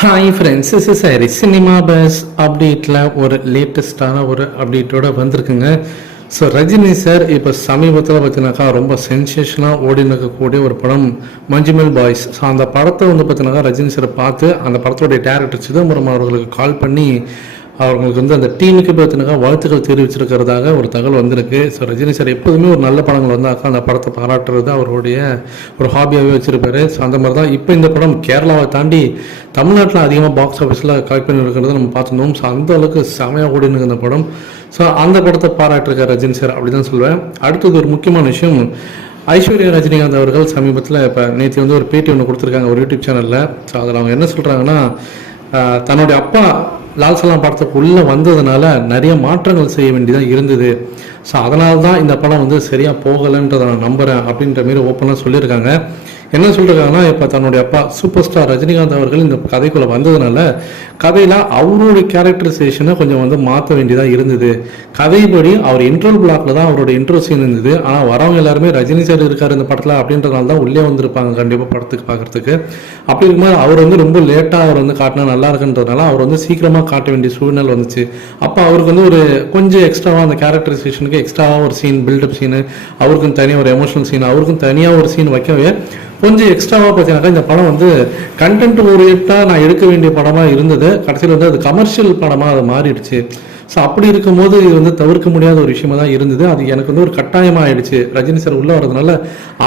Hi friends is சரி cinema buzz அப்டேட்டில் ஒரு லேட்டஸ்ட்டான ஒரு அப்டேட்டோட வந்திருக்குங்க. ஸோ ரஜினி சார் இப்போ சமீபத்தில் பார்த்தீங்கன்னாக்கா ரொம்ப சென்சேஷனாக ஓடின்னு இருக்கக்கூடிய ஒரு படம் மஞ்சுமெல் பாய்ஸ். ஸோ அந்த படத்தை வந்து பார்த்தீங்கன்னாக்கா ரஜினி சார் பார்த்து அந்த படத்தோடைய டேரக்டர் சிதம்பரம் அவர்களுக்கு கால் பண்ணி அவர்களுக்கு வந்து அந்த டீமுக்கு பார்த்தினாக்கா வாழ்த்துக்கள் தெரிவிச்சிருக்கிறதாக ஒரு தகவல் வந்திருக்கு. ஸோ ரஜினி சார் எப்போதுமே ஒரு நல்ல படங்கள் வந்தாக்கா அந்த படத்தை பாராட்டுறது அவருடைய ஒரு ஹாபியாகவே வச்சிருப்பாரு. ஸோ அந்த மாதிரி தான் இப்போ இந்த படம் கேரளாவை தாண்டி தமிழ்நாட்டில் அதிகமாக பாக்ஸ் ஆஃபீஸில் கலெக்ட் பண்ணி இருக்கிறத நம்ம பார்த்துருந்தோம். ஸோ அந்த அளவுக்கு செமையாக ஓடினு இந்த படம். ஸோ அந்த படத்தை பாராட்டிருக்கார் ரஜினி சார் அப்படி தான் சொல்லுவேன். அடுத்தது ஒரு முக்கியமான விஷயம். ஐஸ்வர்யா ரஜினிகாந்த் அவர்கள் சமீபத்தில் இப்போ நேற்று வந்து ஒரு பேட்டி ஒன்று கொடுத்துருக்காங்க ஒரு யூடியூப் சேனலில் ஸோ அதில் அவங்க என்ன சொல்கிறாங்கன்னா தன்னுடைய அப்பா லால் சலாம் படத்துக்கு உள்ளே வந்ததுனால நிறைய மாற்றங்கள் செய்ய வேண்டியதாக இருந்தது. ஸோ அதனால தான் இந்த படம் வந்து சரியாக போகலைன்றதை நான் நம்புகிறேன் அப்படின்ற மாரி ஓப்பனாக சொல்லியிருக்காங்க. என்ன சொல்லிருக்காங்கன்னா இப்போ தன்னுடைய அப்பா சூப்பர் ஸ்டார் ரஜினிகாந்த் அவர்கள் இந்த கதைக்குள்ளே வந்ததுனால கதையில் அவருடைய கேரக்டரைசேஷனை கொஞ்சம் வந்து மாற்ற வேண்டியதாக இருந்தது. கதைப்படி அவர் இன்ட்ரோல் பிளாக்ல தான் அவரோட இன்ட்ரோ சீன் இருந்தது. ஆனால் வரவங்க எல்லாருமே ரஜினி சார் இருக்கார் இந்த படத்தில் அப்படின்றனால தான் உள்ளே வந்திருப்பாங்க கண்டிப்பாக படத்துக்கு பார்க்கறதுக்கு அப்படி இருக்கும்போது அவர் வந்து ரொம்ப லேட்டாக அவர் வந்து காட்டினா நல்லா இருக்குன்றதுனால அவர் வந்து சீக்கிரமாக காட்ட வேண்டிய சூழ்நிலை வந்துச்சு. அப்போ அவருக்கு வந்து ஒரு கொஞ்சம் எக்ஸ்ட்ராவாக அந்த கேரக்டரைசேஷனுக்கு எக்ஸ்ட்ராவாக ஒரு சீன் பில்டப் சீனு அவருக்கும் தனியாக ஒரு எமோஷனல் சீன் அவருக்கும் தனியாக ஒரு சீன் வைக்கவே கொஞ்சம் எக்ஸ்ட்ராவாக பார்த்தீங்கன்னாக்கா இந்த படம் வந்து கண்டென்ட் ஓரியட்டாக நான் எடுக்க வேண்டிய படமாக இருந்தது. கடைசியில் வந்து அது கமர்ஷியல் படமாக அது மாறிடுச்சு. ஸோ அப்படி இருக்கும்போது இது வந்து தவிர்க்க முடியாத ஒரு விஷயமா தான் இருந்தது. அது எனக்கு வந்து ஒரு கட்டாயமாக ஆயிடுச்சு ரஜினி சார் உள்ளே வரதுனால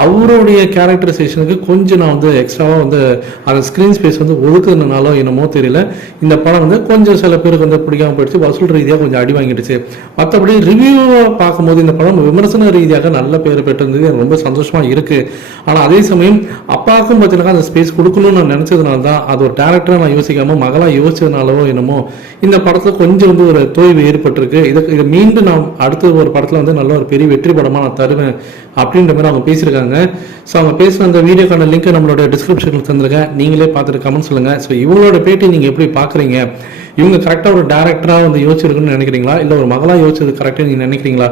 அவருடைய கேரக்டரைசேஷனுக்கு கொஞ்சம் நான் வந்து எக்ஸ்ட்ராவாக வந்து அந்த ஸ்க்ரீன் ஸ்பேஸ் வந்து ஒதுக்குதுனாலும் என்னமோ தெரியல. இந்த படம் வந்து கொஞ்சம் சில பேருக்கு வந்து பிடிக்காம போயிடுச்சு. வசூல் ரீதியாக கொஞ்சம் அடி வாங்கிடுச்சு. மற்றபடி ரிவ்யூவை பார்க்கும்போது இந்த படம் விமர்சன ரீதியாக நல்ல பேர் பெற்றிருந்தது. எனக்கு ரொம்ப சந்தோஷமாக இருக்குது ஆனால் அதே சமயம் அப்பாவுக்கும் பார்த்தீங்கன்னா அந்த ஸ்பேஸ் கொடுக்கணும்னு நான் நினச்சதுனால தான் அது ஒரு டேரக்டராக நான் யோசிக்காம மகளாக யோசிச்சதுனாலவோ என்னமோ இந்த படத்தில் கொஞ்சம் வந்து ஒரு தோய்வு ஏற்பட்டிருக்கு. இதுக்கு இது மீண்டும் நான் அடுத்த ஒரு படத்தில் வந்து நல்ல ஒரு பெரிய வெற்றி படமாக நான் தருவேன் அப்படின்ற மாதிரி அவங்க பேசியிருக்காங்க. ஸோ அவங்க பேசின அந்த வீடியோக்கான லிங்க் நம்மளோட டிஸ்கிரிப்ஷனில் தந்திருக்கேன். நீங்களே பார்த்துட்டு கமெண்ட் சொல்லுங்கள் ஸோ இவங்களோட பேட்டி நீங்கள் எப்படி பார்க்குறீங்க? இவங்க கரெக்டாக ஒரு டேரக்டராக வந்து யோசிச்சிருக்குன்னு நினைக்கிறீங்களா? இல்லை ஒரு மகளாக யோசிச்சது கரெக்டாக நீங்கள் நினைக்கிறீங்களா?